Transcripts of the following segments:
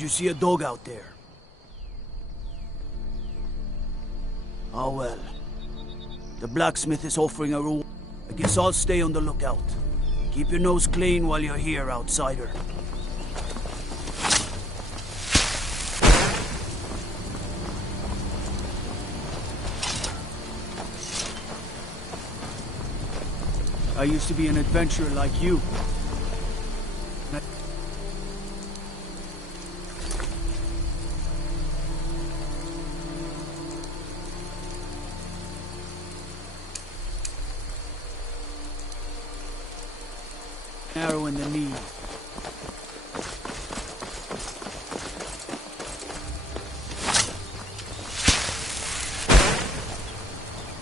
Did you see a dog out there? Oh well. The blacksmith is offering a reward. I guess I'll stay on the lookout. Keep your nose clean while you're here, outsider. I used to be an adventurer like you. Arrow in the knee.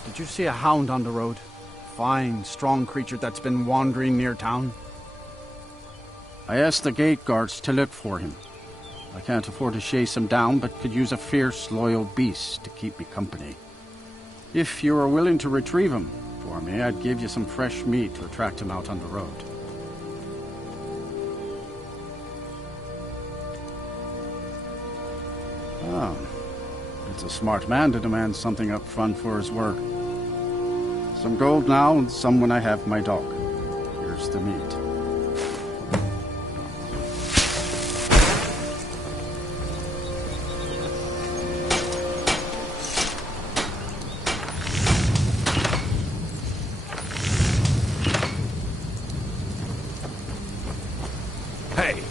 Did you see a hound on the road? Fine, strong creature that's been wandering near town. I asked the gate guards to look for him. I can't afford to chase him down, but could use a fierce, loyal beast to keep me company. If you are willing to retrieve him for me, I'd give you some fresh meat to attract him out on the road. Ah, it's a smart man to demand something up front for his work. Some gold now, and some when I have my dog. Here's the meat. Hey!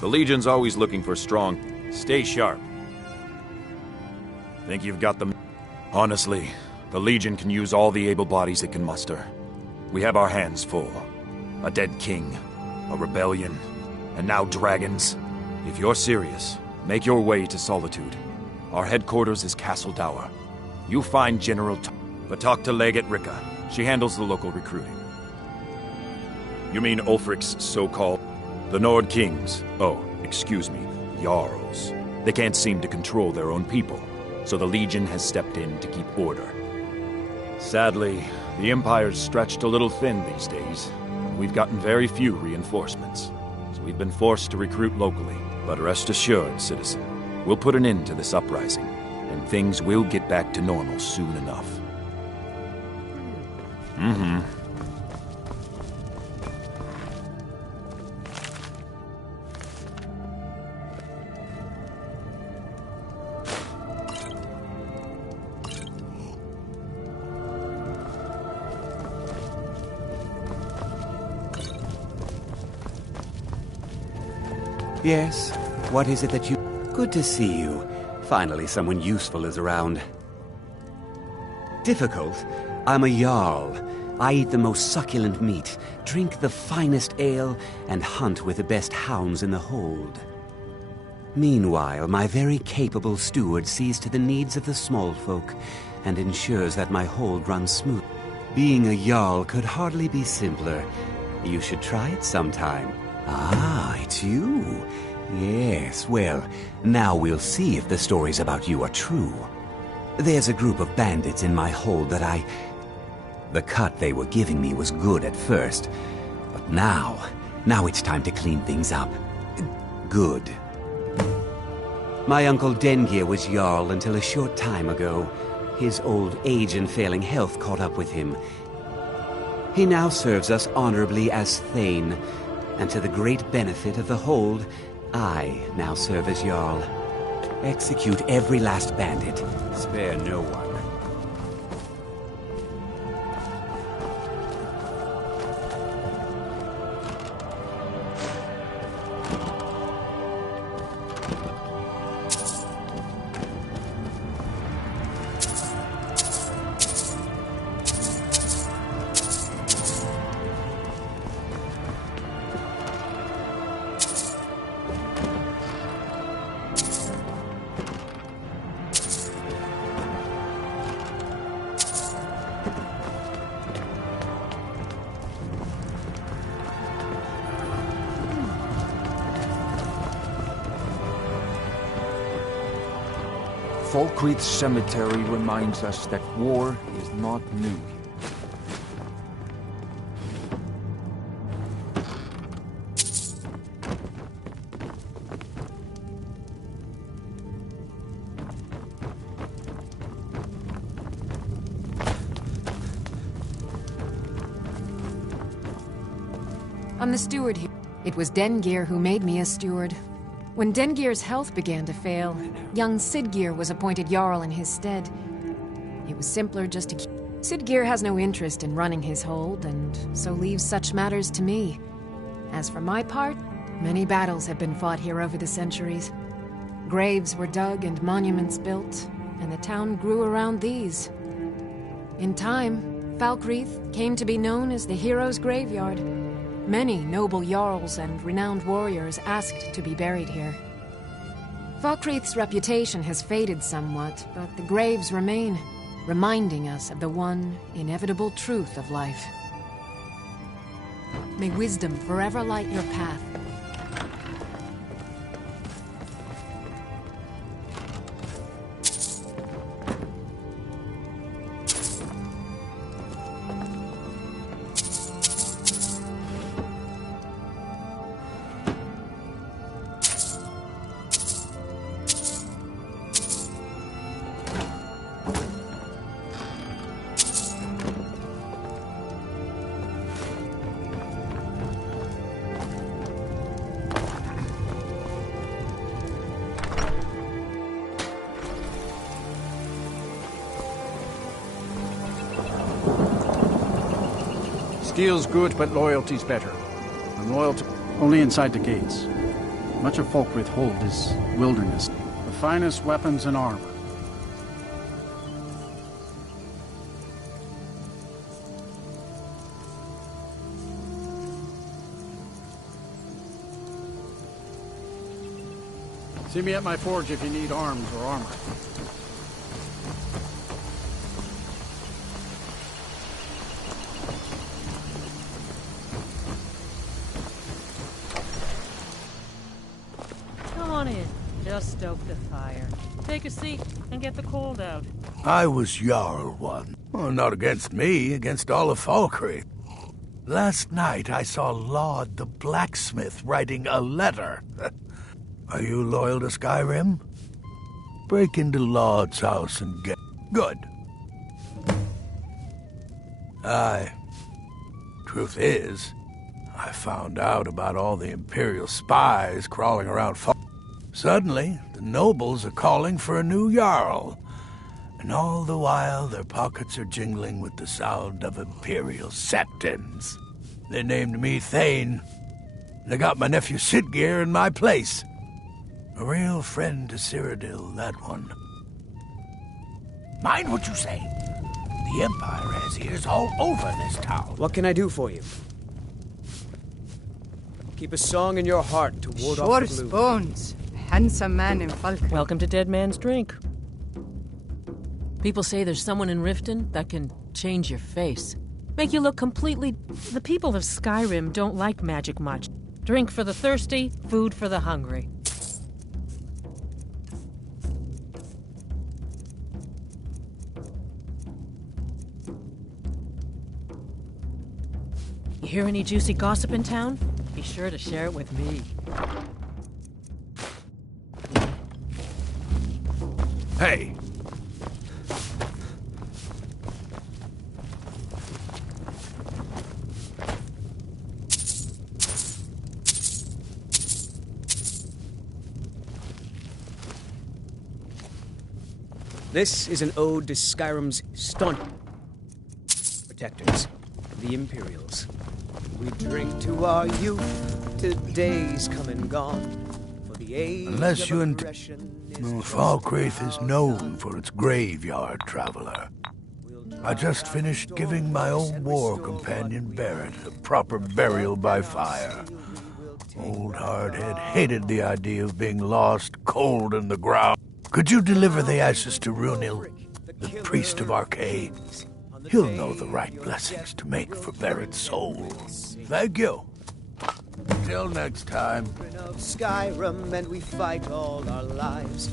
The Legion's always looking for strong. Stay sharp. Think you've got them? Honestly, the Legion can use all the able bodies it can muster. We have our hands full. A dead king, a rebellion, and now dragons. If you're serious, make your way to Solitude. Our headquarters is Castle Dower. You find but talk to Legate Rika. She handles the local recruiting. You mean Ulfric's so-called... The Nord Kings, oh, excuse me, Jarls. They can't seem to control their own people, so the Legion has stepped in to keep order. Sadly, the Empire's stretched a little thin these days, and we've gotten very few reinforcements. So we've been forced to recruit locally. But rest assured, citizen, we'll put an end to this uprising, and things will get back to normal soon enough. Mm-hmm. Yes? What is it that you... Good to see you. Finally, someone useful is around. Difficult? I'm a Jarl. I eat the most succulent meat, drink the finest ale, and hunt with the best hounds in the hold. Meanwhile, my very capable steward sees to the needs of the small folk, and ensures that my hold runs smooth. Being a Jarl could hardly be simpler. You should try it sometime. Ah, it's you. Yes, well, now we'll see if the stories about you are true. There's a group of bandits in my hold that The cut they were giving me was good at first, but now it's time to clean things up. Good. My uncle Dengir was Jarl until a short time ago. His old age and failing health caught up with him. He now serves us honorably as Thane, and to the great benefit of the hold, I now serve as Jarl. Execute every last bandit. Spare no one. Falkreath Cemetery reminds us that war is not new here. I'm the steward here. It was Dengeir who made me a steward. When Dengeir's health began to fail, young Sidgeir was appointed Jarl in his stead. It was simpler just to keep... Sidgeir has no interest in running his hold, and so leaves such matters to me. As for my part, many battles have been fought here over the centuries. Graves were dug and monuments built, and the town grew around these. In time, Falkreath came to be known as the Hero's Graveyard. Many noble jarls and renowned warriors asked to be buried here. Falkreath's reputation has faded somewhat, but the graves remain, reminding us of the one inevitable truth of life. May wisdom forever light your path. Steel's good, but loyalty's better. And loyalty only inside the gates. Much of Falkreath Hold is wilderness. The finest weapons and armor. See me at my forge if you need arms or armor. Come on in. Just stoke the fire. Take a seat and get the cold out. I was Jarl one. Oh, not against me, against all of Falkreath. Last night I saw Laud the blacksmith writing a letter. Are you loyal to Skyrim? Break into Laud's house and get... Good. Aye. Truth is, I found out about all the Imperial spies crawling around Suddenly, the nobles are calling for a new Jarl. And all the while, their pockets are jingling with the sound of Imperial septons. They named me Thane. They got my nephew Sidgeir in my place. A real friend to Cyrodiil, that one. Mind what you say. The Empire has ears all over this town. What can I do for you? Keep a song in your heart to ward off the Shor's blue. bones. Handsome man in Falkreath. Welcome to Dead Man's Drink. People say there's someone in Riften that can change your face. Make you look completely... The people of Skyrim don't like magic much. Drink for the thirsty, food for the hungry. You hear any juicy gossip in town? Be sure to share it with me. Hey! This is an ode to Skyrim's staunch protectors, the Imperials. We drink to our youth, to days come and gone. For the age Unless of you aggression is Falkreath is known for its graveyard, traveler. I just finished giving my old war companion Barrett a proper burial by fire. Old Hardhead hated the idea of being lost cold in the ground. Could you deliver the ashes to Runil, the priest of Arcades? He'll know the right blessings to make for Barrett's soul. Thank you. Till next time. of Skyrim, and we fight all our lives.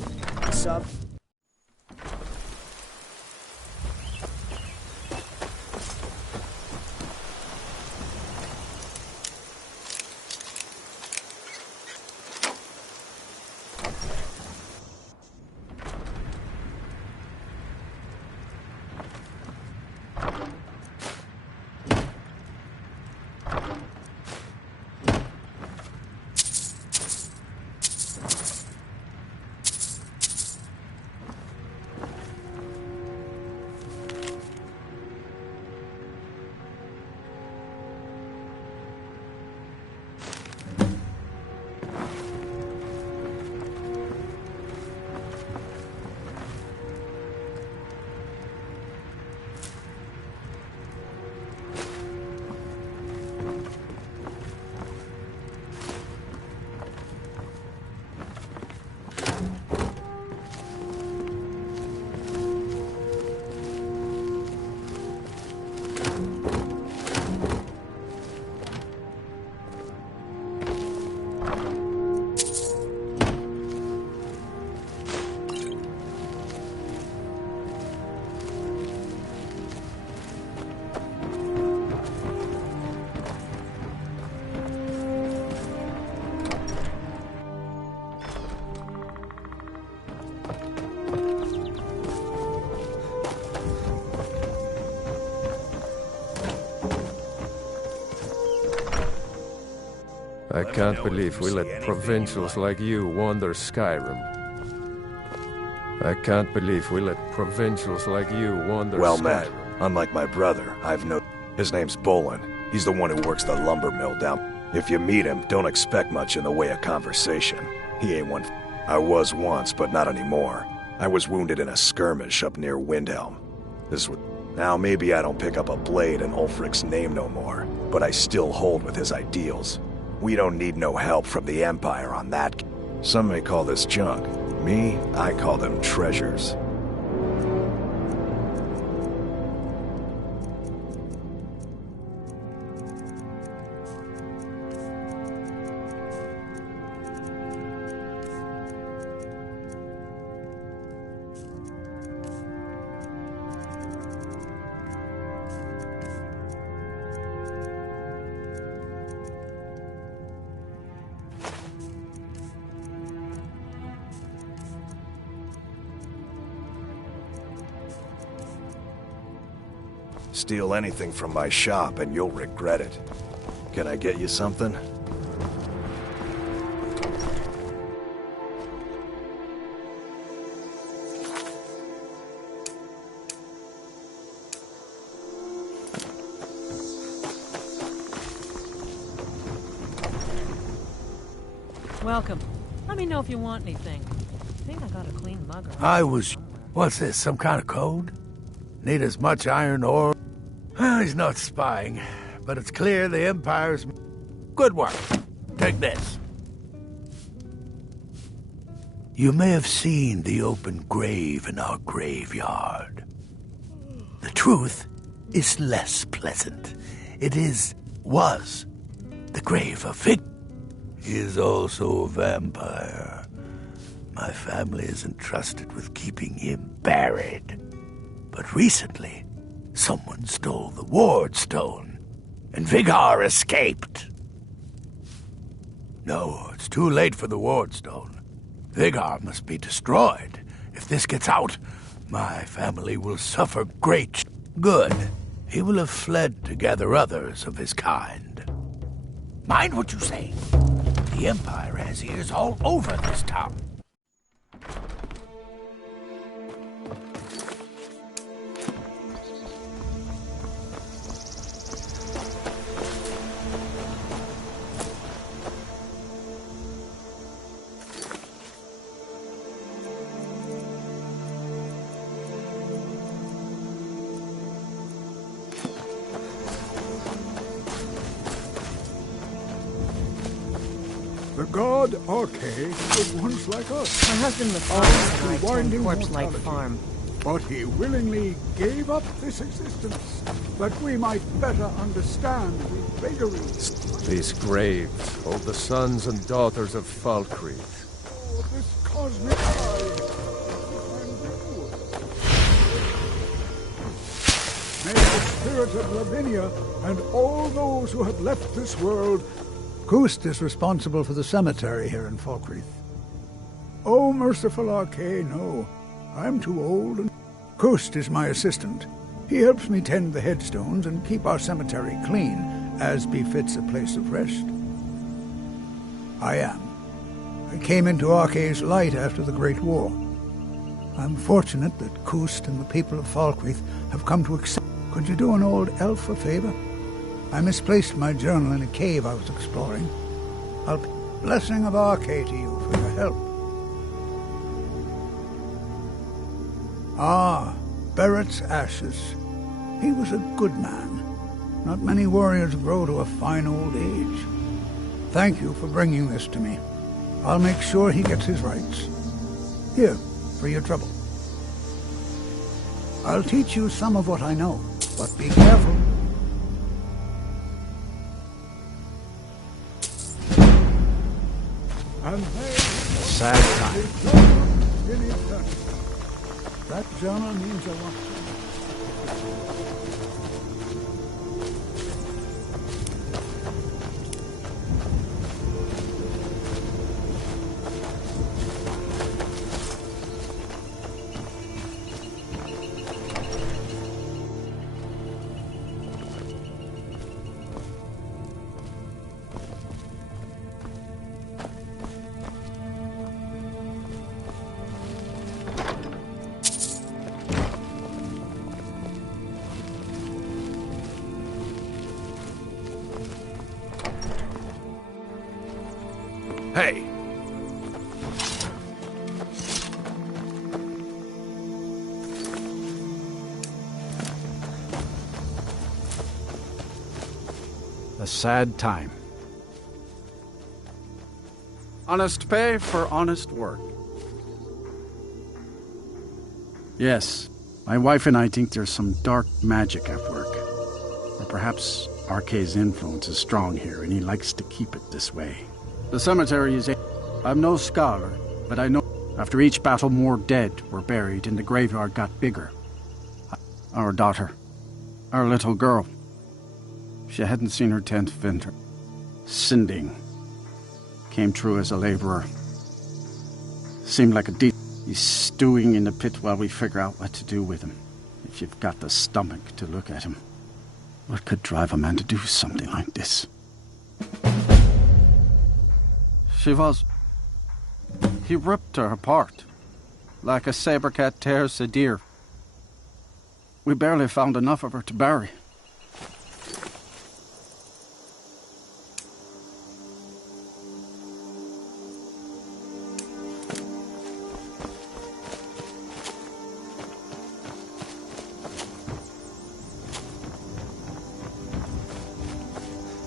I can't believe we let provincials like you wander Skyrim. I can't believe we let provincials like you wander Well Skyrim. met. Unlike my brother, His name's Bolin. He's the one who works the lumber mill down. If you meet him, don't expect much in the way of conversation. He ain't one. I was once, but not anymore. I was wounded in a skirmish up near Windhelm. Now maybe I don't pick up a blade in Ulfric's name no more, but I still hold with his ideals. We don't need no help from the Empire on that. Some may call this junk. Me, I call them treasures. Steal anything from my shop and you'll regret it. Can I get you something? Welcome. Let me know if you want anything. I think I got a clean mug. What's this, some kind of code? Need as much iron ore? Well, he's not spying, but it's clear the Empire's... Good work. Take this. You may have seen the open grave in our graveyard. The truth is less pleasant. Was the grave of Vic. He is also a vampire. My family is entrusted with keeping him buried. But recently, someone stole the Ward Stone, and Vigar escaped. No, it's too late for the Ward Stone. Vigar must be destroyed. If this gets out, my family will suffer great good. He will have fled to gather others of his kind. Mind what you say. The Empire has ears all over this town. The god Arcade was once like us. My husband was to on winding a corpse-like mortality. farm. But he willingly gave up this existence, that we might better understand the vagaries. These graves hold the sons and daughters of Falkreath. Oh, this cosmic eye. May the spirit of Lavinia and all those who have left this world... Kust is responsible for the cemetery here in Falkreath. Oh, merciful Arcade, no. I'm too old and... Kust is my assistant. He helps me tend the headstones and keep our cemetery clean, as befits a place of rest. I am. I came into Arcade's light after the Great War. I'm fortunate that Kust and the people of Falkreath have come to accept... Could you do an old elf a favor? I misplaced my journal in a cave I was exploring. Blessing of Arcade to you for your help. Ah, Barrett's ashes. He was a good man. Not many warriors grow to a fine old age. Thank you for bringing this to me. I'll make sure he gets his rights. Here, for your trouble. I'll teach you some of what I know, but be careful. And sad time. That journal means a lot. Hey! A sad time. Honest pay for honest work. Yes, my wife and I think there's some dark magic at work. Or perhaps Arkay's influence is strong here, and he likes to keep it this way. The cemetery is I'm no scholar, but I know after each battle more dead were buried and the graveyard got bigger. Our daughter, our little girl, she hadn't seen her 10th winter. Sinding came true as a laborer. Seemed like a he's stewing in the pit while we figure out what to do with him. If you've got the stomach to look at him. What could drive a man to do something like this? He ripped her apart, like a saber cat tears a deer. We barely found enough of her to bury.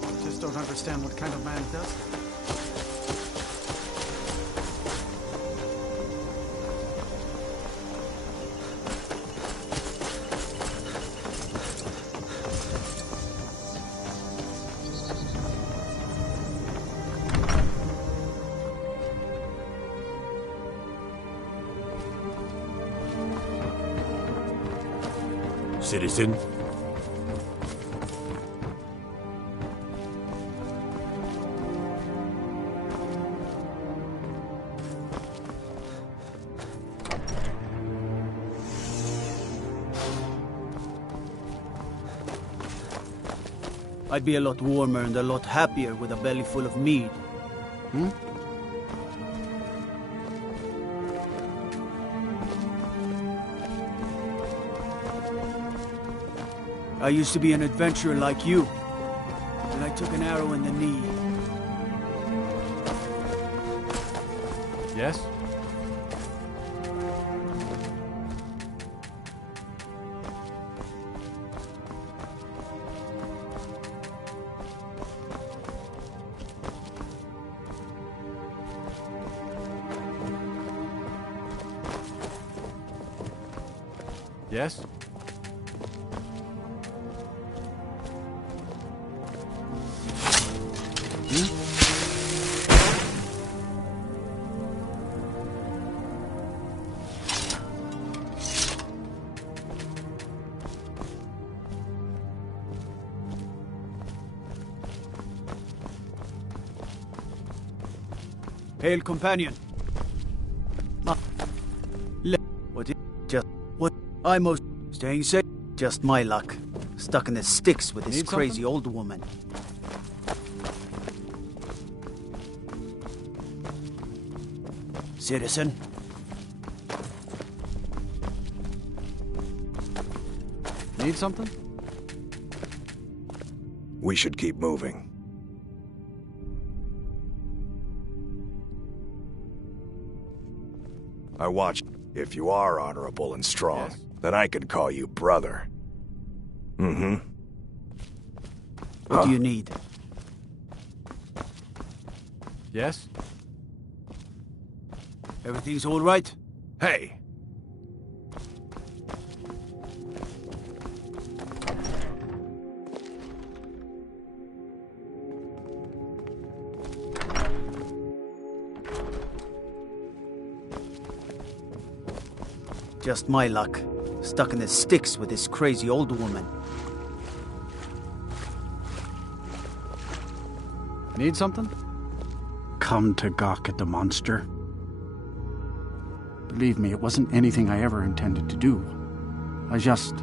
I just don't understand what kind of man does that. Citizen? I'd be a lot warmer and a lot happier with a belly full of mead. Hmm? I used to be an adventurer like you, and I took an arrow in the knee. Yes? Yes? Hail, companion. What? Just what? I most staying safe. Just my luck. Stuck in the sticks with this crazy old woman. Citizen. Need something? We should keep moving. I watch. If you are honorable and strong, yes, then I can call you brother. Mm-hmm. What do you need? Yes? Everything's all right? Hey! Just my luck. Stuck in the sticks with this crazy old woman. Need something? Come to gawk at the monster. Believe me, it wasn't anything I ever intended to do. I just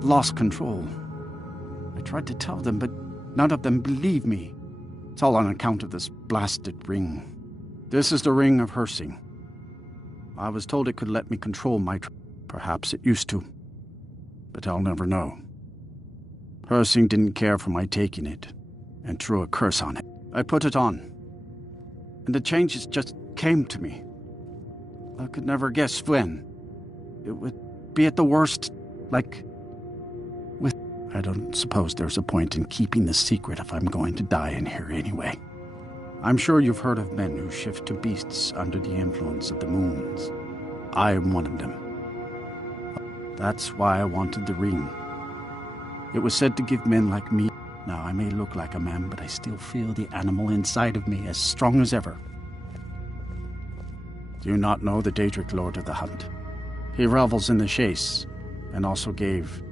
lost control. I tried to tell them, but none of them believed me. It's all on account of this blasted ring. This is the ring of Hersing. I was told it could let me control my... Perhaps it used to. But I'll never know. Hersing didn't care for my taking it, and threw a curse on it. I put it on. and the changes just came to me. I could never guess when. It would be at the worst, like... I don't suppose there's a point in keeping the secret if I'm going to die in here anyway. I'm sure you've heard of men who shift to beasts under the influence of the moons. I am one of them. That's why I wanted the ring. It was said to give men like me. Now, I may look like a man, but I still feel the animal inside of me as strong as ever. Do you not know the Daedric Lord of the Hunt? He revels in the chase, and also gave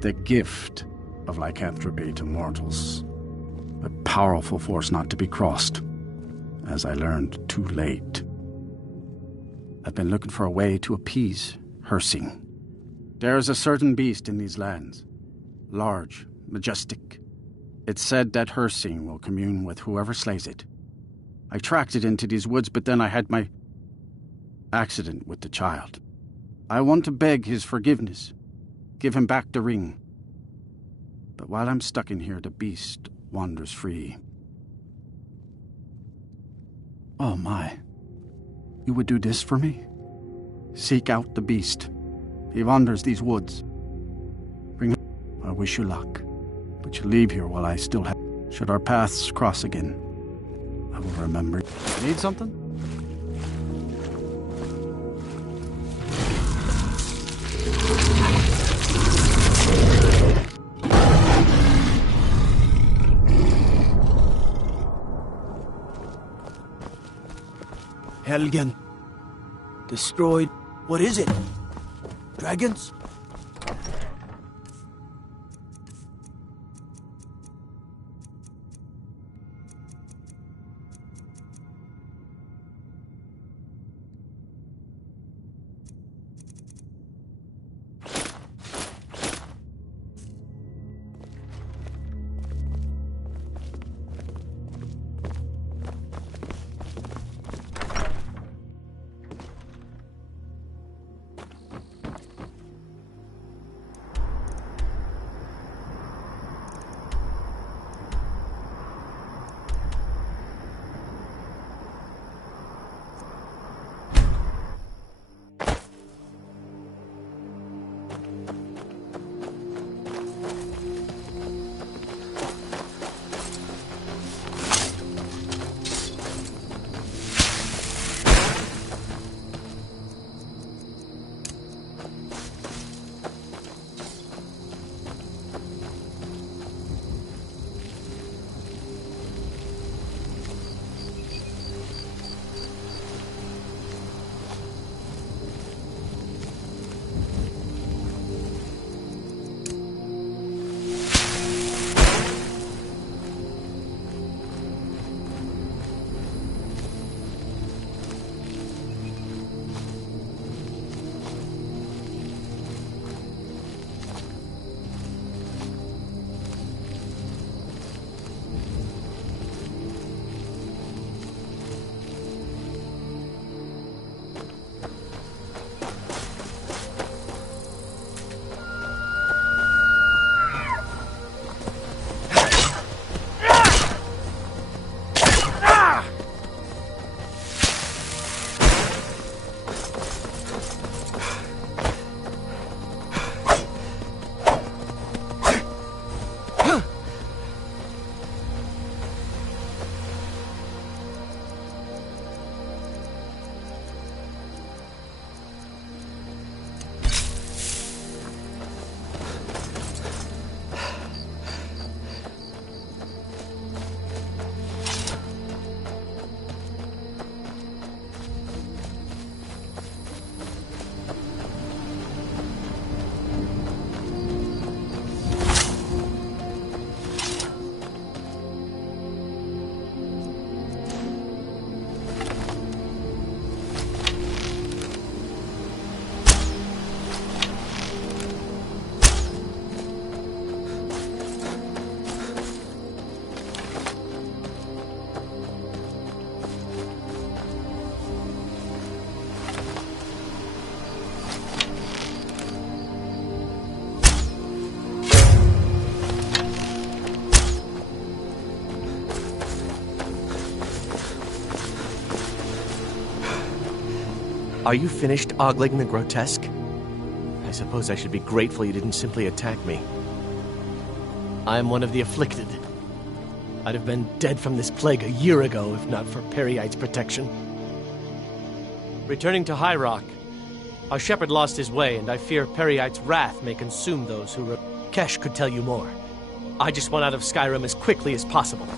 the gift of lycanthropy to mortals. A powerful force not to be crossed, as I learned too late. I've been looking for a way to appease Hirsing. There is a certain beast in these lands, large, majestic. It's said that Hirsing will commune with whoever slays it. I tracked it into these woods, but then I had my accident with the child. I want to beg his forgiveness. Give him back the ring. But while I'm stuck in here, the beast wanders free. Oh my. You would do this for me? Seek out the beast. He wanders these woods. Bring him. I wish you luck. But you leave here while I still have... Should our paths cross again, I will remember. Need something? Helgen. Destroyed. What is it? Dragons? Are you finished ogling the grotesque? I suppose I should be grateful you didn't simply attack me. I am one of the afflicted. I'd have been dead from this plague a year ago if not for Periite's protection. Returning to High Rock, our shepherd lost his way, and I fear Periite's wrath may consume those who... Kesh could tell you more. I just want out of Skyrim as quickly as possible.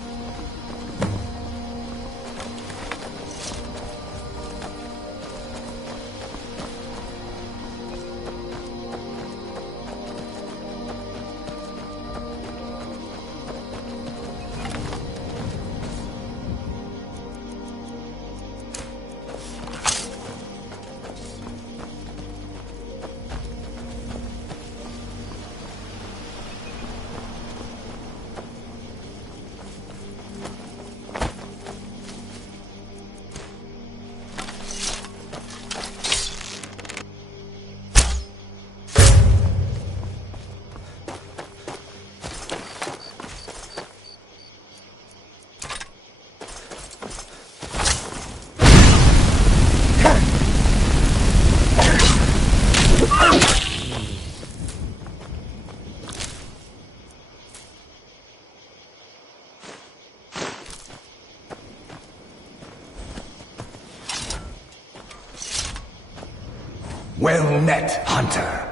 Well met, hunter.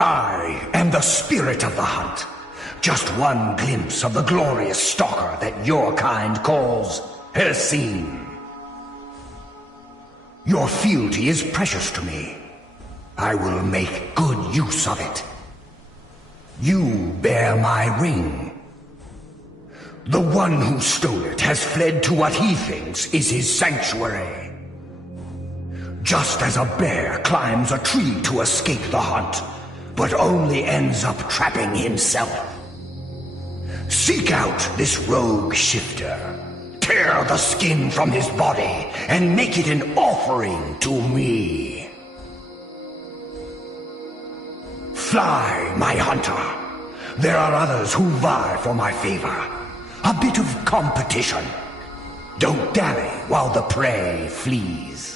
I am the spirit of the hunt. Just one glimpse of the glorious stalker that your kind calls Hircine. Your fealty is precious to me. I will make good use of it. You bear my ring. The one who stole it has fled to what he thinks is his sanctuary. Just as a bear climbs a tree to escape the hunt, but only ends up trapping himself. Seek out this rogue shifter. Tear the skin from his body and make it an offering to me. Fly, my hunter. There are others who vie for my favor. A bit of competition. Don't dally while the prey flees.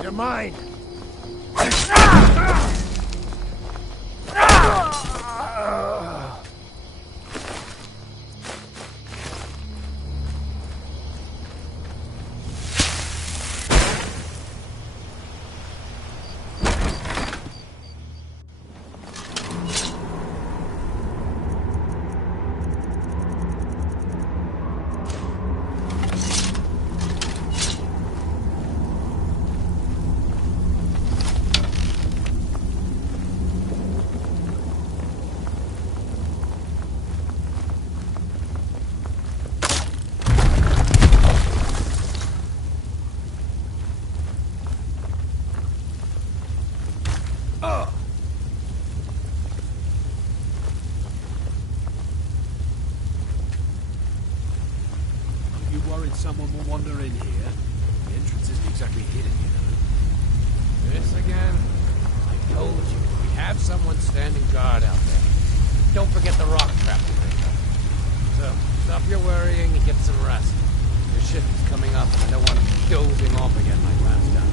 You're mine! Someone will wander in here. The entrance isn't exactly hidden, you know. This again? I have someone standing guard out there. Don't forget the rock trap to pick up. So, stop your worrying and get some rest. Your shift is coming up, and I don't want to be dozing off again like last time.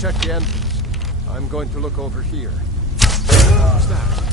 Check the entrance. I'm going to look over here. What's that?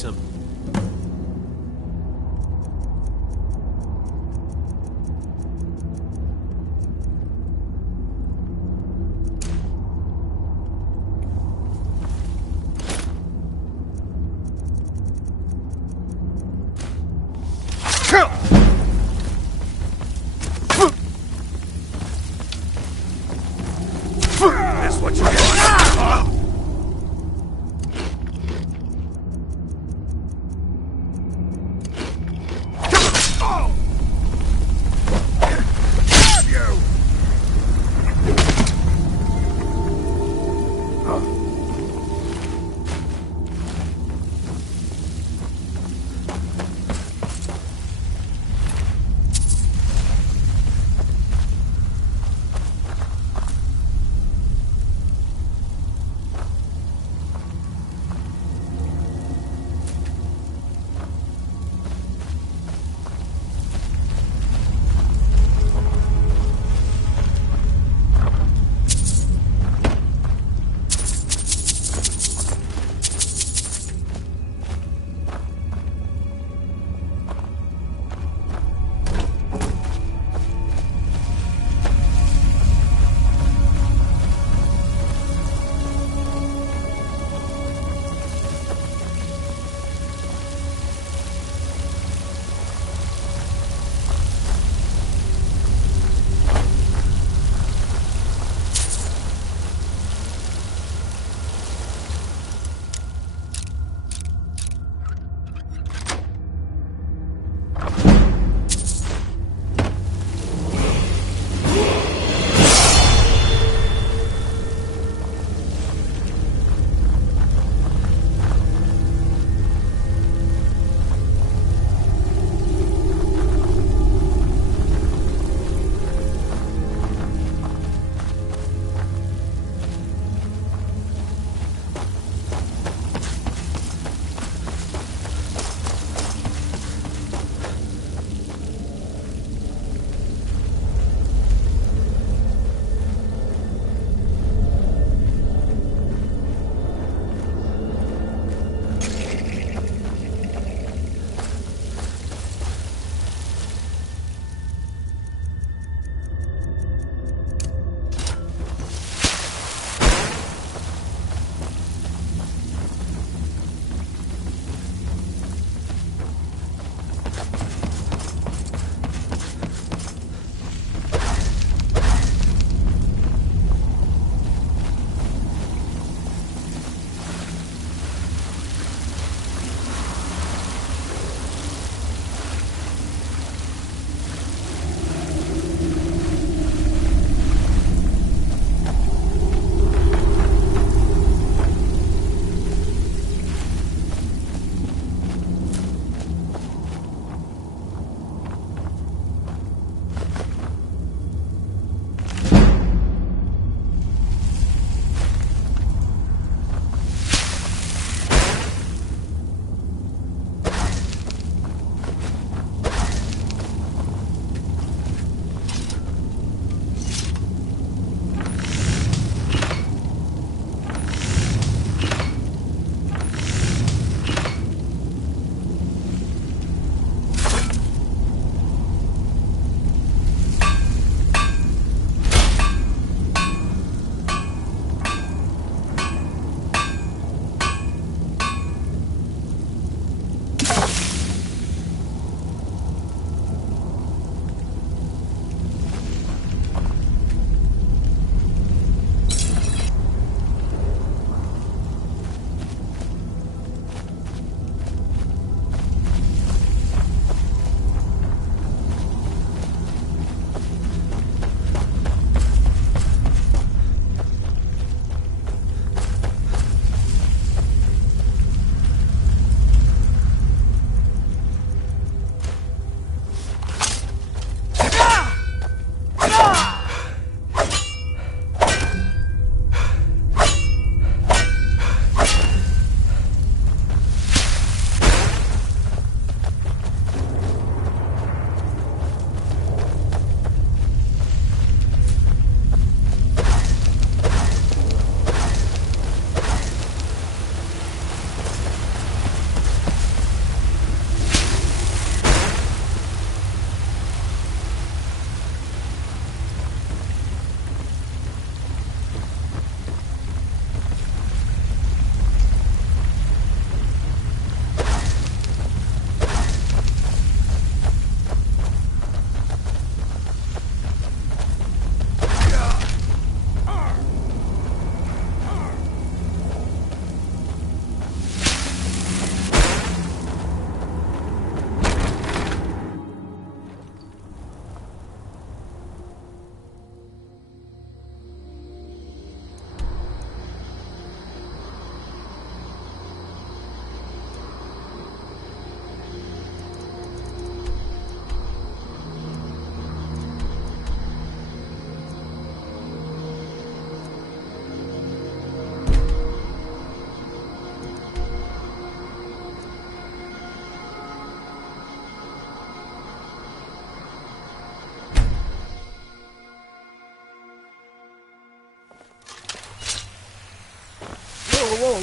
some. That's what you want.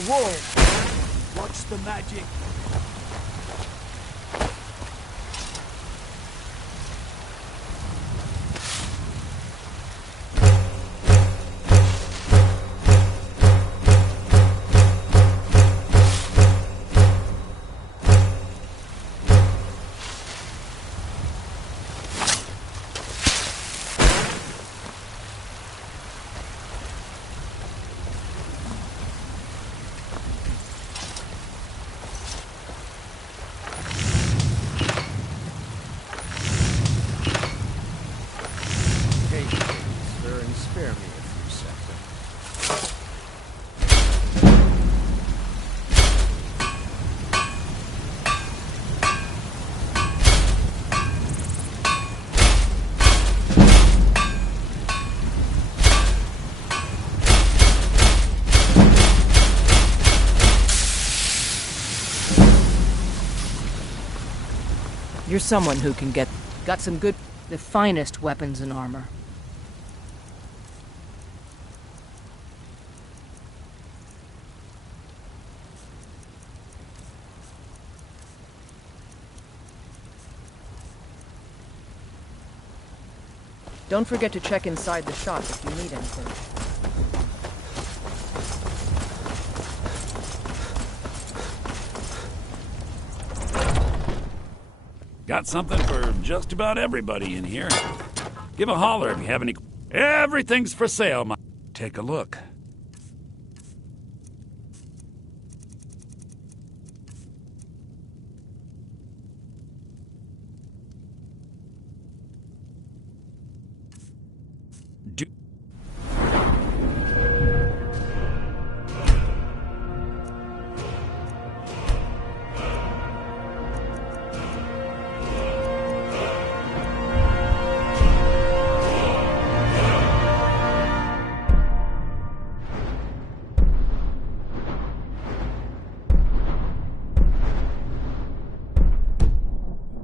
Whoa! Watch the magic. Spare me a few seconds. You're someone who can got some good, the finest weapons and armor. Don't forget to check inside the shop if you need anything. Got something for just about everybody in here. Give a holler if you have any... Everything's for sale, Take a look.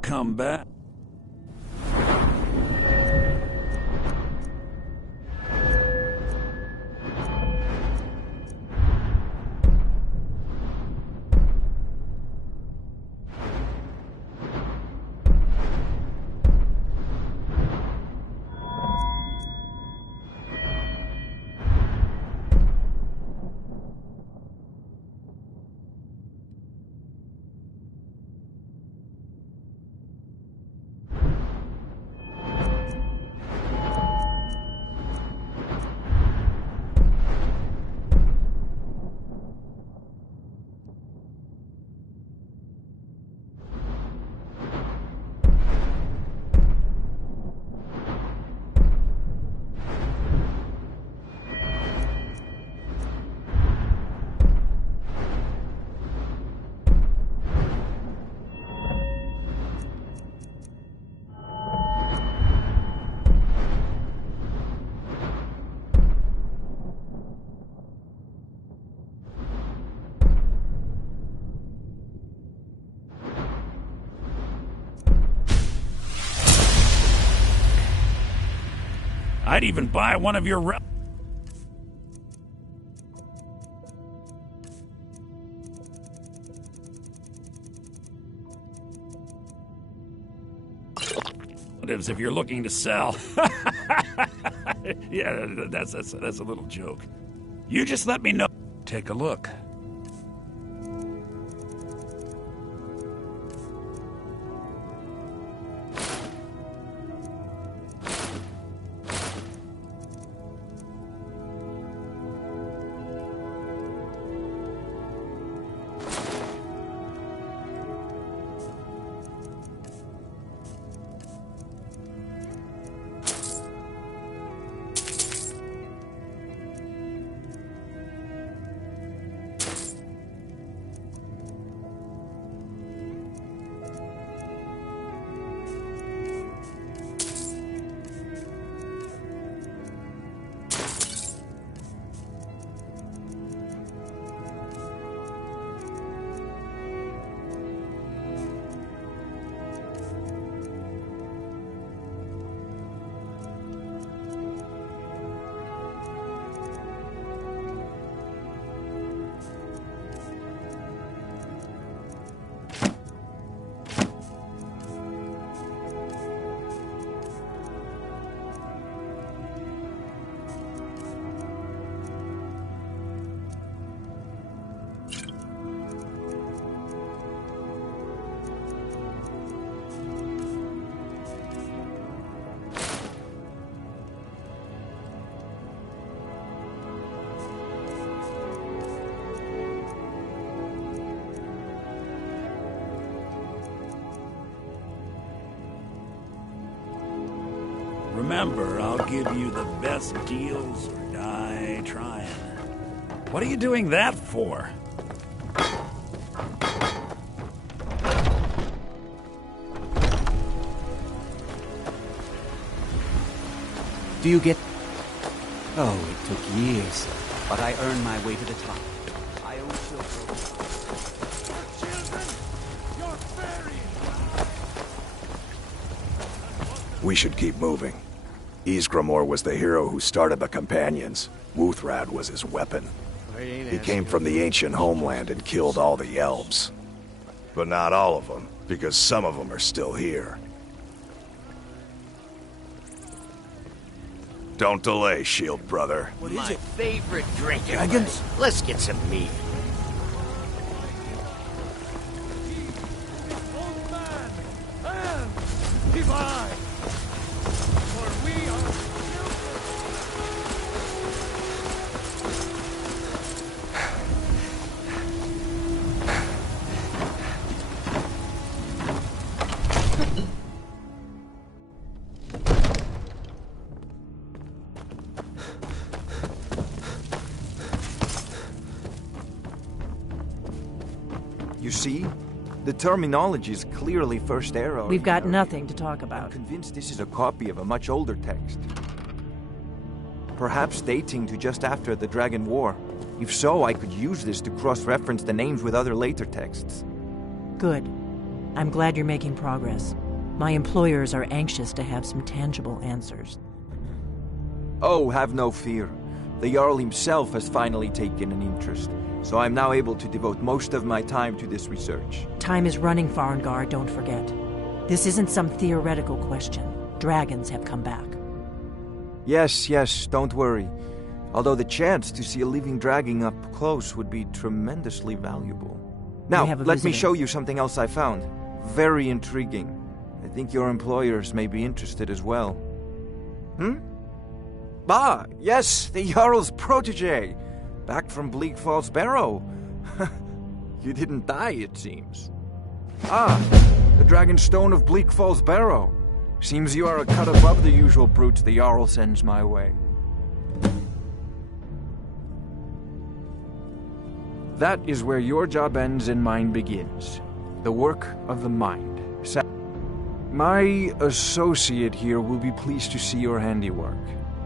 Come back. I'd even buy one of your relatives if you're looking to sell. Yeah, that's a little joke. You just let me know. Take a look. Remember, I'll give you the best deals or die trying. What are you doing that for? Do you get... Oh, it took years, but I earned my way to the top. I own silver. We should keep moving. Ysgramor was the hero who started the Companions. Wuthrad was his weapon. He came from the ancient homeland and killed all the elves. But not all of them, because some of them are still here. Don't delay, Shield Brother. What is it? Favorite drinking. Dragons? Let's get some meat. You see? The terminology is clearly First Era. We've got nothing to talk about. I'm convinced this is a copy of a much older text. Perhaps dating to just after the Dragon War. If so, I could use this to cross-reference the names with other later texts. Good. I'm glad you're making progress. My employers are anxious to have some tangible answers. Oh, have no fear. The Jarl himself has finally taken an interest, so I'm now able to devote most of my time to this research. Time is running, Farengar, don't forget. This isn't some theoretical question. Dragons have come back. Yes, don't worry. Although the chance to see a living dragon up close would be tremendously valuable. Now, let me show you something else I found. Very intriguing. I think your employers may be interested as well. Ah, yes, the Jarl's protege. Back from Bleak Falls Barrow. You didn't die, it seems. Ah, the Dragonstone of Bleak Falls Barrow. Seems you are a cut above the usual brutes the Jarl sends my way. That is where your job ends and mine begins. The work of the mind. My associate here will be pleased to see your handiwork.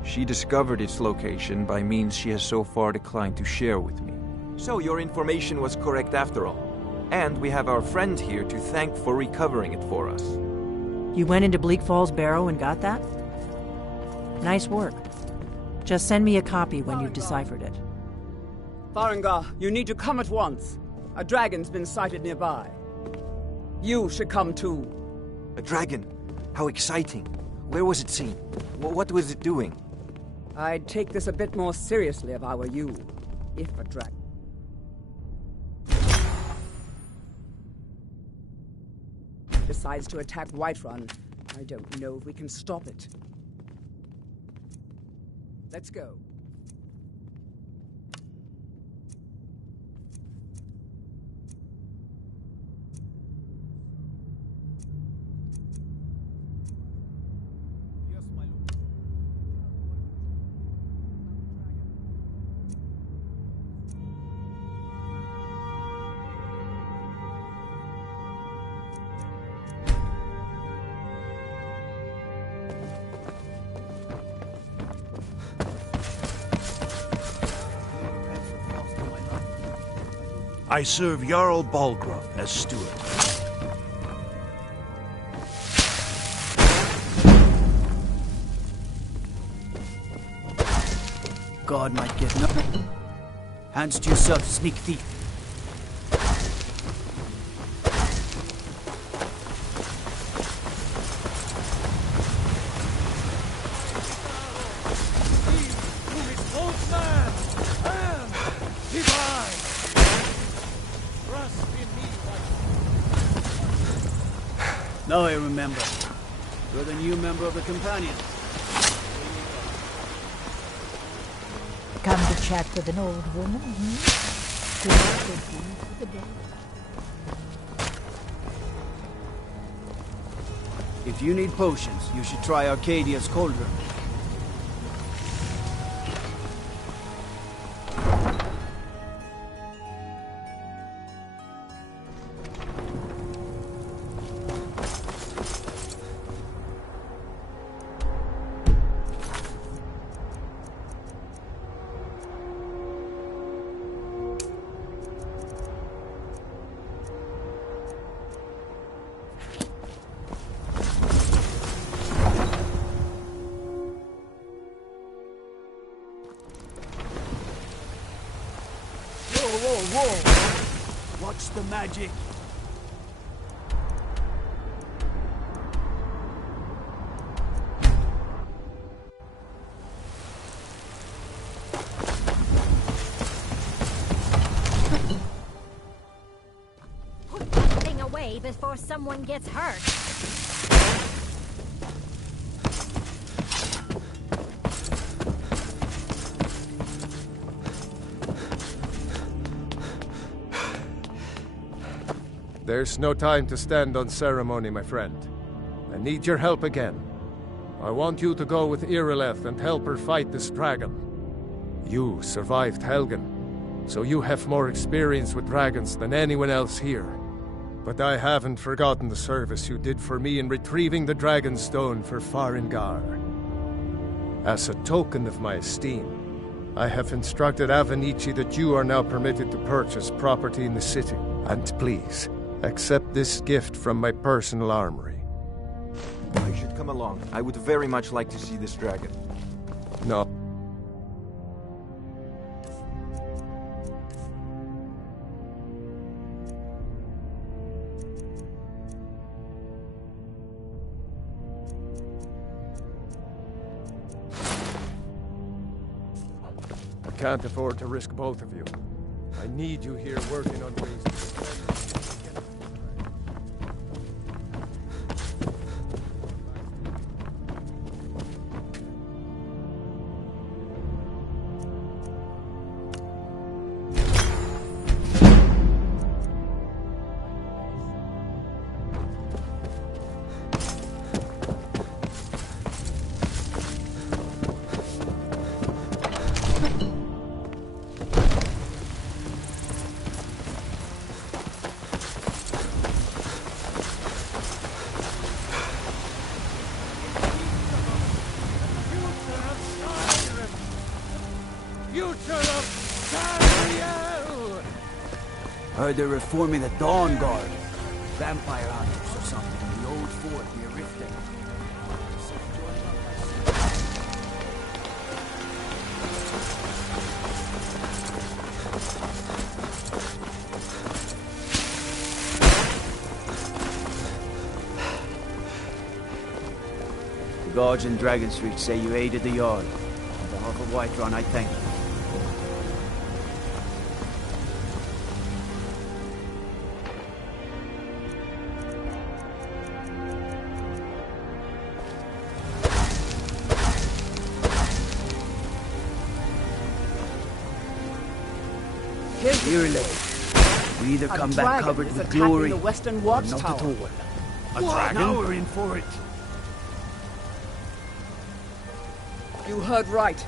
She discovered its location by means she has so far declined to share with me. So your information was correct after all. And we have our friend here to thank for recovering it for us. You went into Bleak Falls Barrow and got that? Nice work. Just send me a copy when you've deciphered it. Farengar, you need to come at once. A dragon's been sighted nearby. You should come too. A dragon? How exciting. Where was it seen? What was it doing? I'd take this a bit more seriously if I were you. If a dragon decides to attack Whiterun, I don't know if we can stop it. Let's go. I serve Jarl Balgruuf as steward. God might get nothing. Hands to yourself, sneak thief. Now I remember. You're the new member of the Companions. Come to chat with an old woman, hmm? For the day. If you need potions, you should try Arcadia's cauldron. Whoa! Watch the magic. Put that thing away before someone gets hurt. There's no time to stand on ceremony, my friend. I need your help again. I want you to go with Irileth and help her fight this dragon. You survived Helgen, so you have more experience with dragons than anyone else here. But I haven't forgotten the service you did for me in retrieving the dragon stone for Farengar. As a token of my esteem, I have instructed Avenici that you are now permitted to purchase property in the city. And please, accept this gift from my personal armory. I should come along. I would very much like to see this dragon. No. I can't afford to risk both of you. I need you here working on ways to defend. Heard they're reforming the Dawn Guard. Vampire hunters or something in the old fort near Riften. The guards in Dragon Street say you aided the Yard. On behalf of Whiterun, I thank you. We either come back covered with glory, the Western or not Watchtower. at all. A dragon? Now we're in for it. You heard right.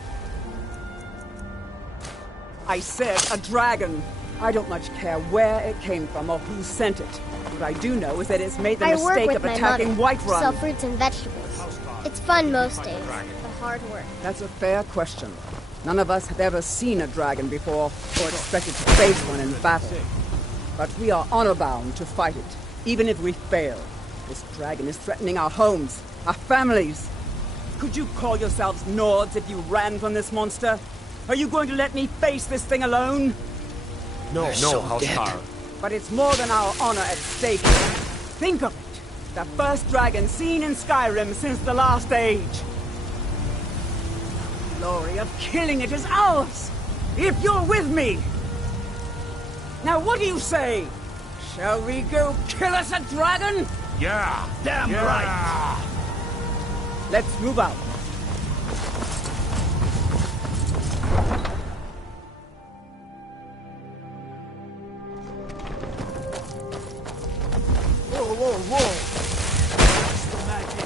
I said a dragon. I don't much care where it came from or who sent it. What I do know is that it's made the mistake of attacking Whiterun. Sell fruits and vegetables. It's fun most days, but hard work. That's a fair question. None of us have ever seen a dragon before, or expected to face one in battle. But we are honor-bound to fight it, even if we fail. This dragon is threatening our homes, our families. Could you call yourselves Nords if you ran from this monster? Are you going to let me face this thing alone? No, Housecar. But it's more than our honor at stake. Think of it. The first dragon seen in Skyrim since the last age. The glory of killing it is ours, if you're with me. Now what do you say? Shall we go kill us a dragon? Yeah, Damn right. Let's move out. Whoa! Watch the magic.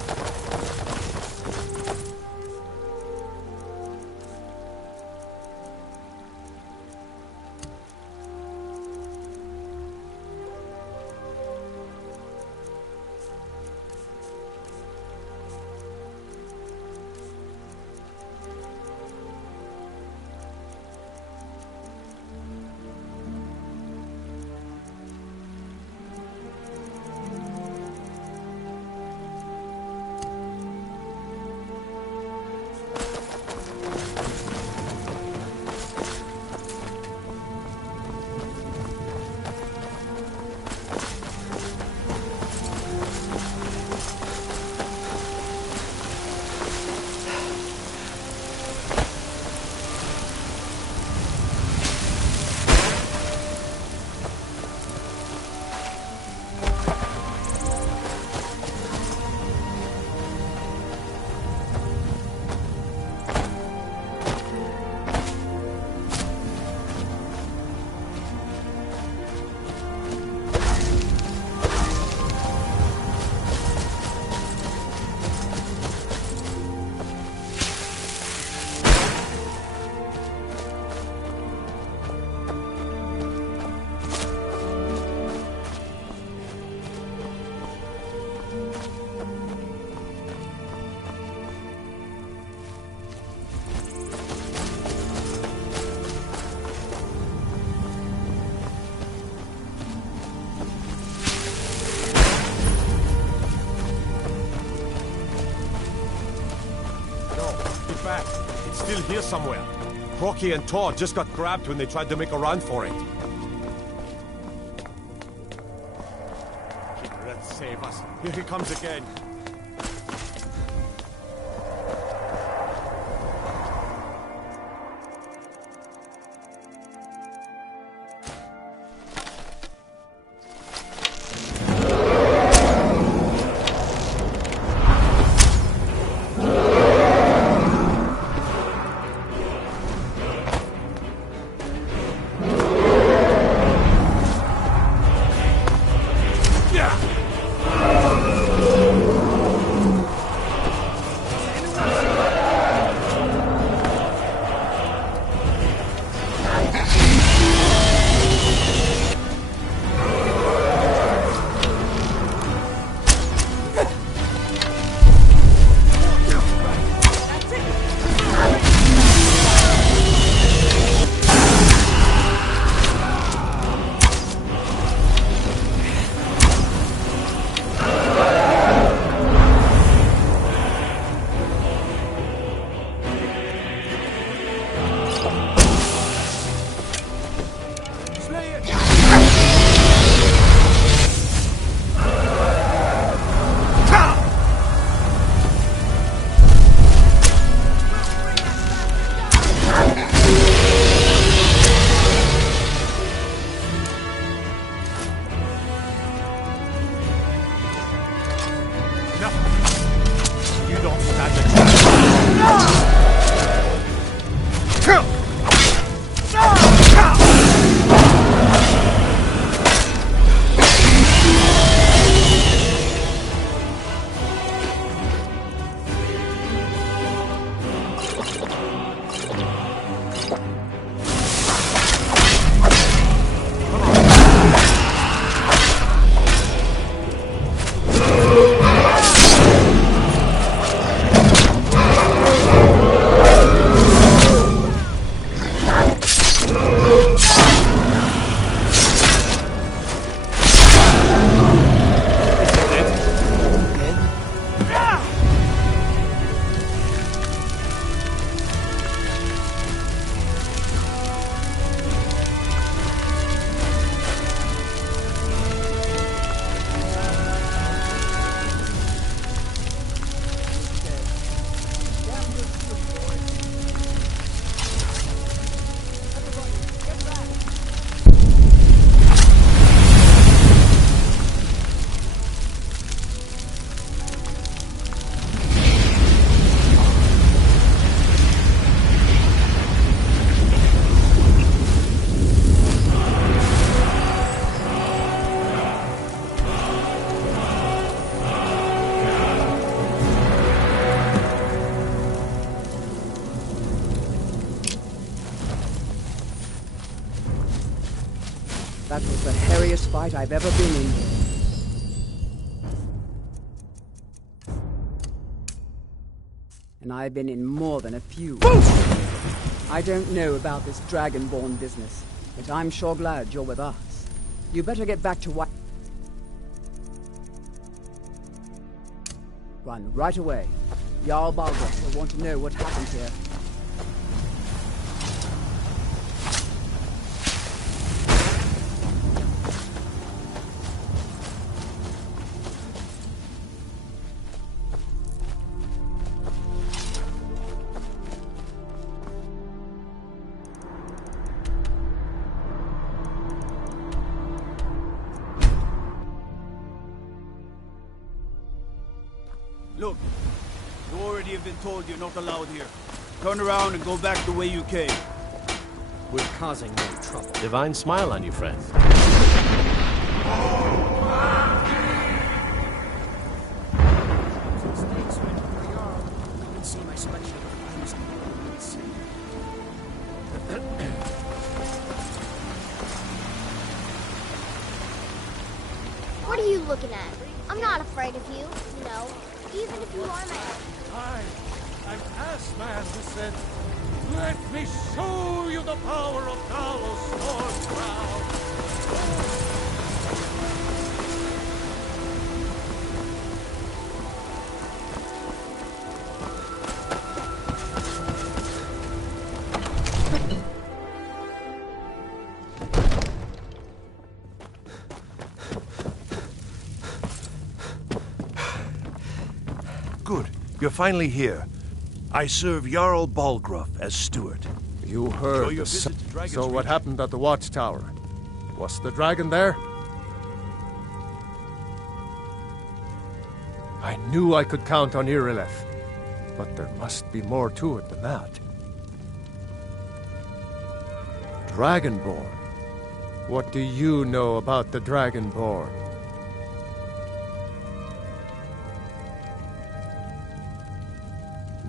artifact. It's still here somewhere. Crocky and Todd just got grabbed when they tried to make a run for it. Let's save us. Here he comes again. That was the hairiest fight I've ever been in. And I've been in more than a few. I don't know about this Dragonborn business, but I'm sure glad you're with us. You better get back to what... Run right away. Jarl Balgruuf will want to know what happened here. Look, you already have been told you're not allowed here. Turn around and go back the way you came. We're causing no trouble. Divine smile on you, friend. What are you looking at? I'm not afraid of you, you know. Even if you are my I'm past man who said, "Let me show you the power of Talos Stormcloud." Good. You're finally here. I serve Jarl Balgruff as steward. You Enjoy heard your the visit to Dragon's So what Reach. happened at the watchtower? Was the dragon there? I knew I could count on Irileth, but there must be more to it than that. Dragonborn. What do you know about the Dragonborn?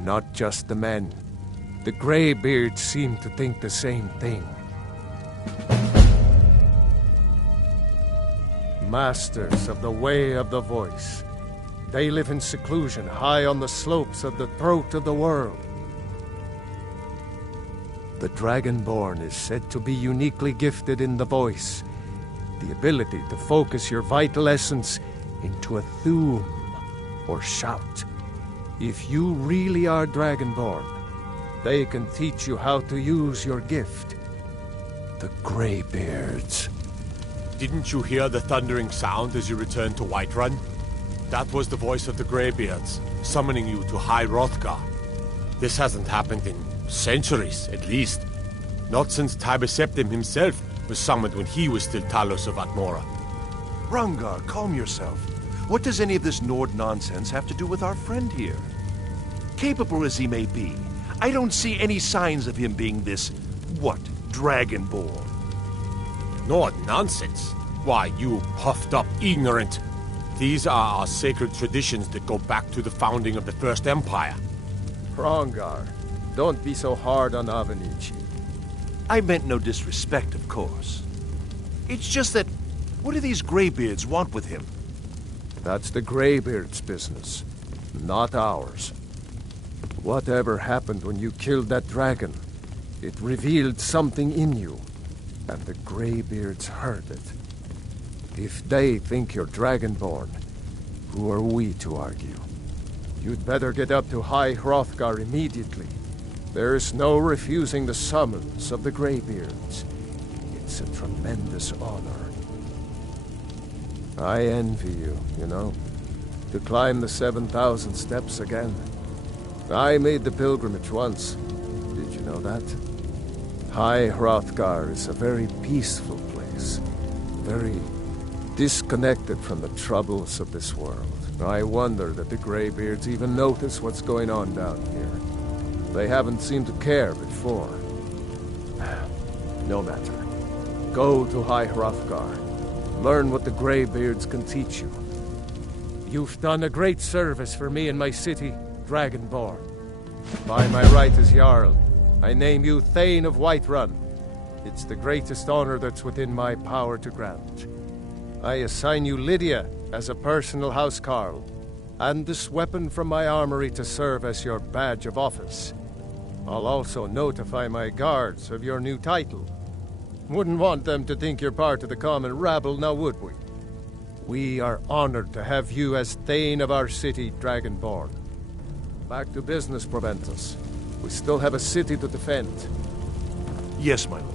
Not just the men. The Greybeards seem to think the same thing. Masters of the Way of the Voice. They live in seclusion high on the slopes of the throat of the world. The Dragonborn is said to be uniquely gifted in the voice, the ability to focus your vital essence into a thum, or shout. If you really are Dragonborn, they can teach you how to use your gift. The Greybeards. Didn't you hear the thundering sound as you returned to Whiterun? That was the voice of the Greybeards, summoning you to High Hrothgar. This hasn't happened in centuries, at least. Not since Tiber Septim himself was summoned when he was still Talos of Atmora. Rangar, calm yourself. What does any of this Nord nonsense have to do with our friend here? Capable as he may be, I don't see any signs of him being this, Dragonborn. Nord nonsense? Why, you puffed up ignorant. These are our sacred traditions that go back to the founding of the First Empire. Hrongar, don't be so hard on Avenici. I meant no disrespect, of course. It's just that, what do these Greybeards want with him? That's the Greybeards' business, not ours. Whatever happened when you killed that dragon, it revealed something in you, and the Greybeards heard it. If they think you're Dragonborn, who are we to argue? You'd better get up to High Hrothgar immediately. There's no refusing the summons of the Greybeards. It's a tremendous honor. I envy you, you know, to climb the 7,000 steps again. I made the pilgrimage once. Did you know that? High Hrothgar is a very peaceful place. Very disconnected from the troubles of this world. I wonder that the Greybeards even notice what's going on down here. They haven't seemed to care before. No matter. Go to High Hrothgar. Learn what the Greybeards can teach you. You've done a great service for me and my city, Dragonborn. By my right as Jarl, I name you Thane of Whiterun. It's the greatest honor that's within my power to grant. I assign you Lydia as a personal housecarl, and this weapon from my armory to serve as your badge of office. I'll also notify my guards of your new title. Wouldn't want them to think you're part of the common rabble, now would we? We are honored to have you as Thane of our city, Dragonborn. Back to business, Proventus. We still have a city to defend. Yes, my lord.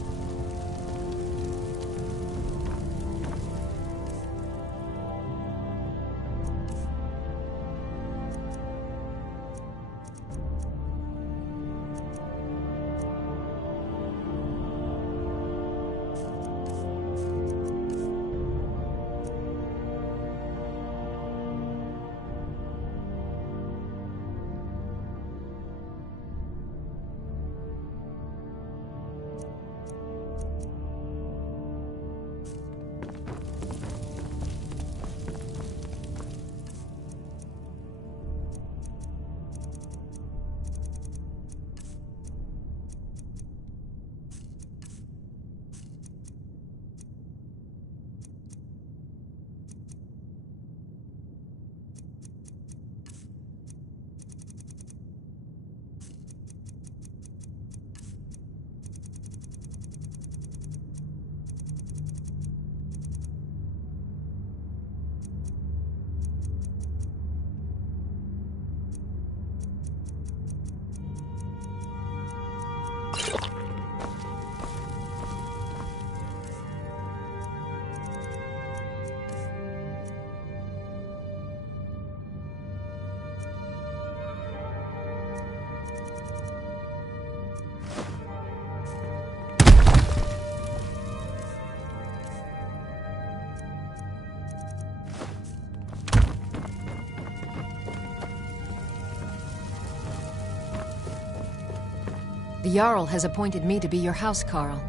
The Jarl has appointed me to be your housecarl.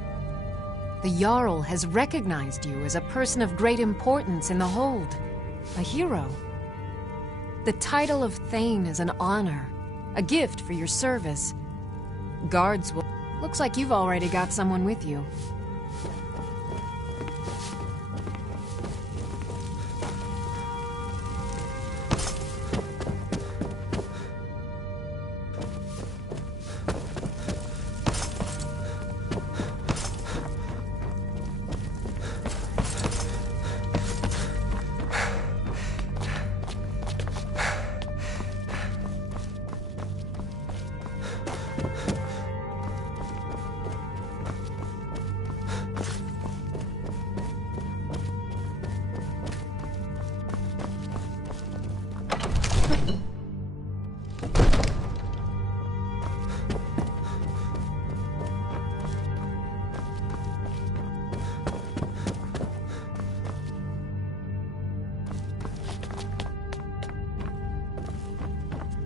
The Jarl has recognized you as a person of great importance in the Hold. A hero. The title of Thane is an honor. A gift for your service. Guards will... Looks like you've already got someone with you.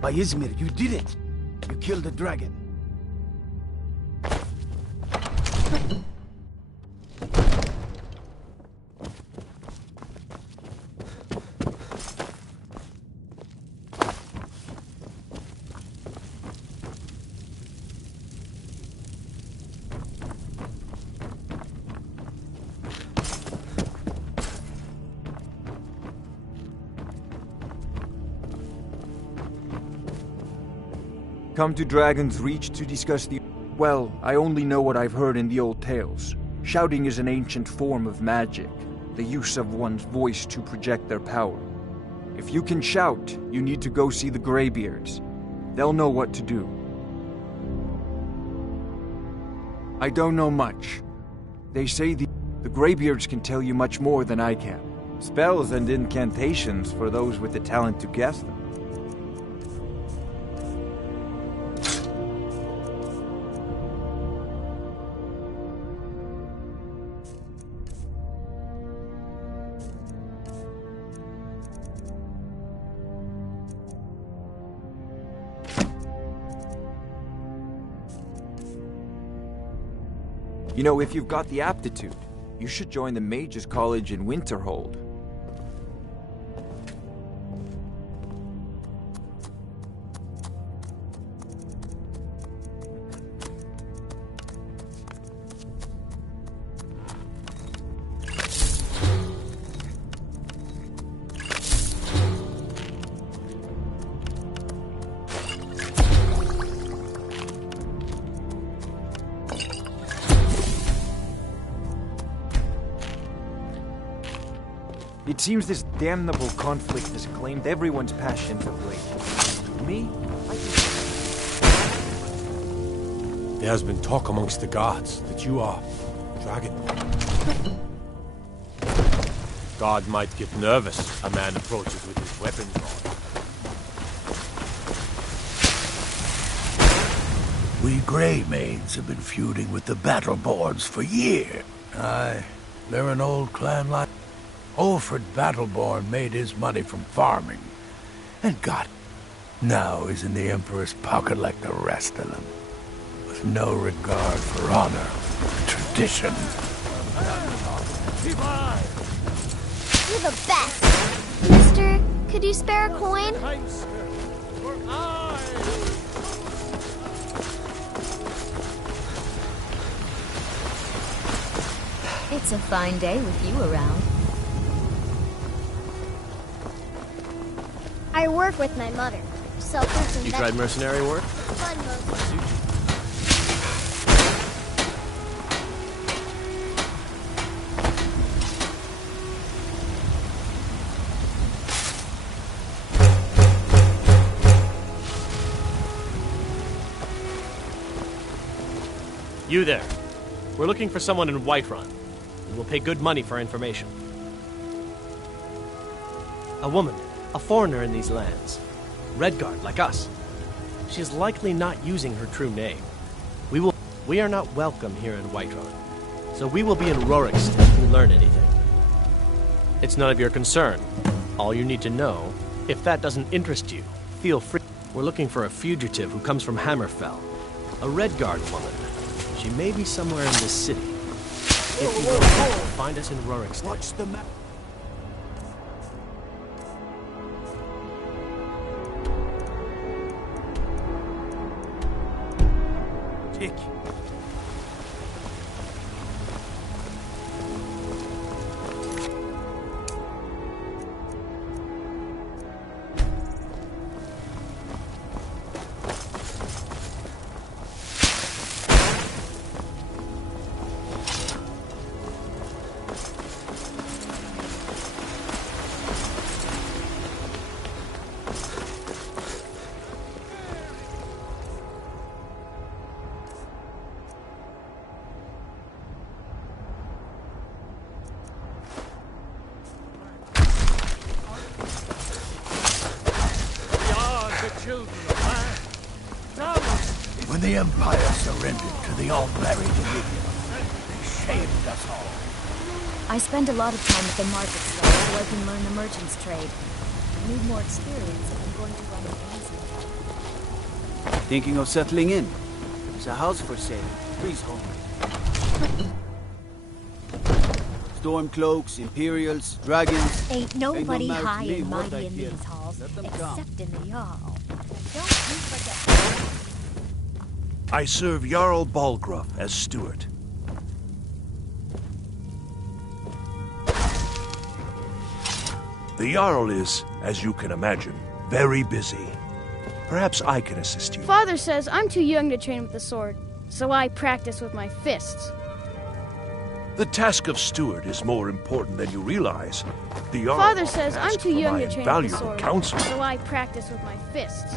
By Izmir, you did it! You killed the dragon. Come to Dragon's Reach to discuss the... Well, I only know what I've heard in the old tales. Shouting is an ancient form of magic, the use of one's voice to project their power. If you can shout, you need to go see the Greybeards. They'll know what to do. I don't know much. They say the Greybeards can tell you much more than I can. Spells and incantations for those with the talent to guess them. You know, if you've got the aptitude, you should join the Mages College in Winterhold. It seems this damnable conflict has claimed everyone's passions of late. Me? There has been talk amongst the guards that you are Dragon. Guard might get nervous a man approaches with his weapons on. We Grey Maids have been feuding with the Battleborns for years. Aye, they're an old clan like... Ulfred Battleborn made his money from farming, and God, now he's in the Emperor's pocket like the rest of them, with no regard for honor or tradition. You're the best! Mister, could you spare a coin? It's a fine day with you around. I work with my mother. Sell fruits and You tried mercenary work? Fun mostly. You there. We're looking for someone in Whiterun. We will pay good money for information. A woman. A foreigner in these lands. Redguard, like us. She is likely not using her true name. We are not welcome here in Whiterun, so we will be in Rorikstead if we learn anything. It's none of your concern. All you need to know, if that doesn't interest you, feel free. We're looking for a fugitive who comes from Hammerfell. A Redguard woman. She may be somewhere in this city. If you will, find us in Rorikstead. Watch the map. Tick. When the Empire surrendered to the All-Berry Dominion, they shamed us all. I spend a lot of time at the market stall so I can learn the merchant's trade. I need more experience if I'm going to run a business. Thinking of settling in? There's a house for sale. Please home. Stormcloaks, Imperials, Dragons. Ain't nobody no high me, and what mighty I in hear. these halls, Let them except come. in the Jarl. Don't you forget. I serve Jarl Balgruuf as steward. The Jarl is, as you can imagine, very busy. Perhaps I can assist you. Father says I'm too young to train with the sword, so I practice with my fists. The task of steward is more important than you realize. The Jarl Father says I'm asked too for young my to train with the invaluable sword, counsel. so I practice with my fists.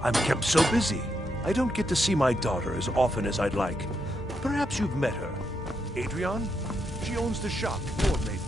I'm kept so busy. I don't get to see my daughter as often as I'd like. Perhaps you've met her. Adrian? She owns the shop, War Maidens.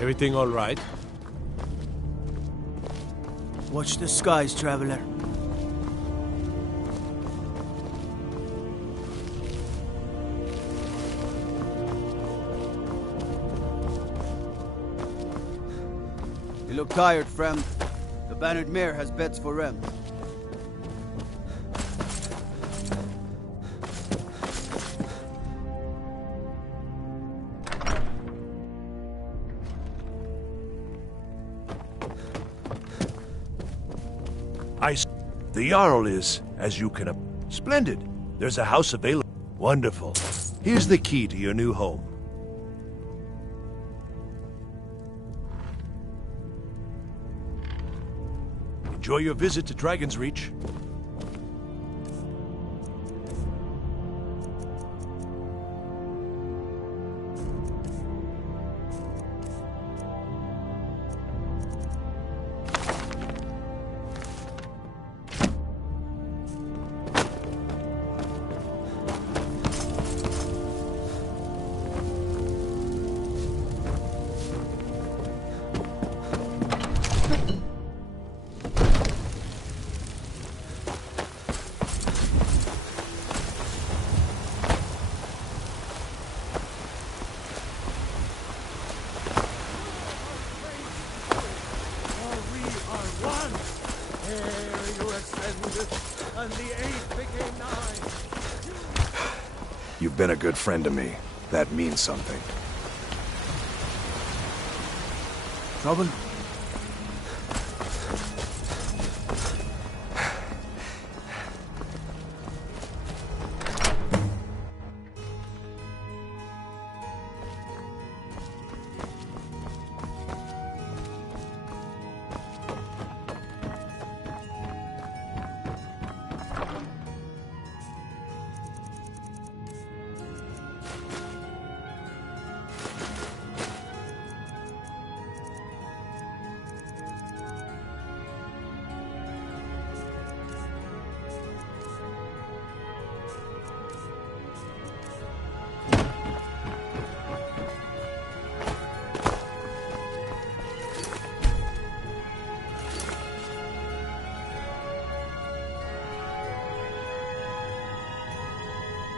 Everything all right? Watch the skies, traveler. You look tired, friend. The bannered mare has beds for rent. The Jarl is, as you can... Splendid. There's a house available. Wonderful. Here's the key to your new home. Enjoy your visit to Dragon's Reach. Ere you ascended, and the 8th became 9. You've been a good friend to me. That means something. Trouble?